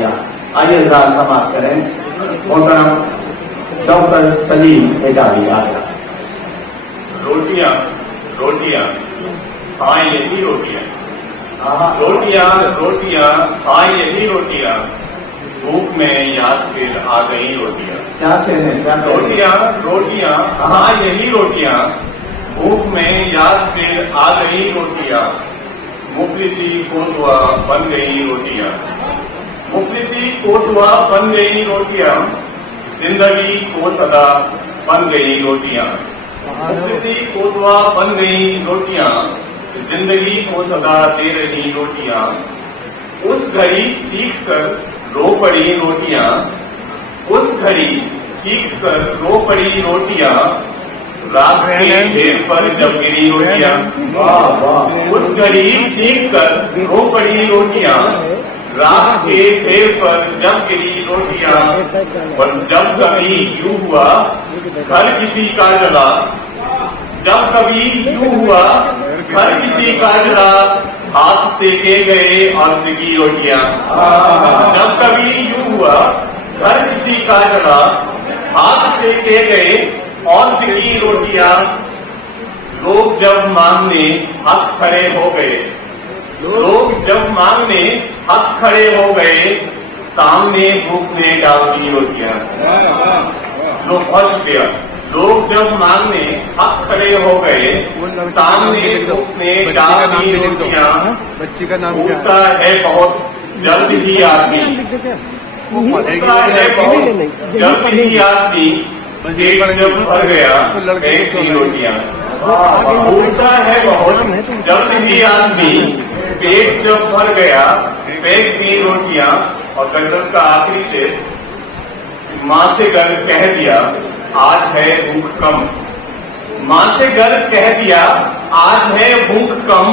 दिया। आइए जरा समाप्त करें। मोहतरम डॉक्टर सलीम एटावी आगरा। रोटियां रोटियां हाँ यही रोटियां, रोटियां रोटियां हाँ यही रोटियां, भूख में याद फिर आ गई रोटियां। क्या कहने रोटियां रोटियां हाँ यही रोटियां, भूख में याद फिर आ गई रोटियां, मुफलिसी कोतवा बन गई रोटियां, मुफलिसी कोतवा बन गई रोटियां, जिंदगी को सदा बन गई रोटियां, मुफलिसी कोतवा बन गई रोटियां, जिंदगी को सदा दे रही रोटियां, उस घड़ी चीख कर रो पड़ी रोटियां, उस घड़ी चीख कर रो पड़ी रोटियां, रात के ढेर पर जब गिरी रोटियां, उस घड़ी चीख कर रो पड़ी रोटियां, रात के ढेर पर जब गिरी रोटियां, और जब कभी यूं हुआ घर किसी का जला, जब कभी यूं हुआ घर किसी का जला, हाथ सेके गए और सिकी रोटियां, जब कभी यूं हुआ घर किसी का जला, हाथ सेके गए और सिकी रोटियां, लोग जब मांगने हक खड़े हो गए, लोग जब मांगने हक खड़े हो गए, सामने भूख ने डाल दी रोटियां। लोग बहुत शुक्रिया। लोग जब मांगने हक खड़े हो गए, सामने भूख ने डाल दी रोटियां, बच्ची का नाम क्या भूखता है बहुत जल्द ही आदमी, भूखता है बहुत जल्द ही आदमी, पेट जब भर गया फेंक दी रोटियां, भूखता है बहुत जल्द ही आदमी, पेट जब भर गया फेंक दी रोटियां। और गजल का आखिरी शेर, माँ से घर कह दिया आज है भूख कम, माँ से घर कह दिया आज है भूख कम,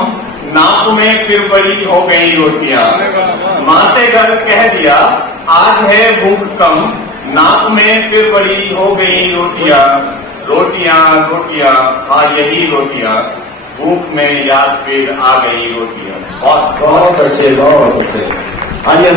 नाक में फिर बड़ी हो गई रोटियां, माँ से घर कह दिया आज है भूख कम, नाक में फिर बड़ी हो गई रोटियां, रोटियां रोटियां हाँ यही रोटियां, भूख में याद फिर आ गई रोटियां। बहुत अच्छे बहुत अच्छे। आइए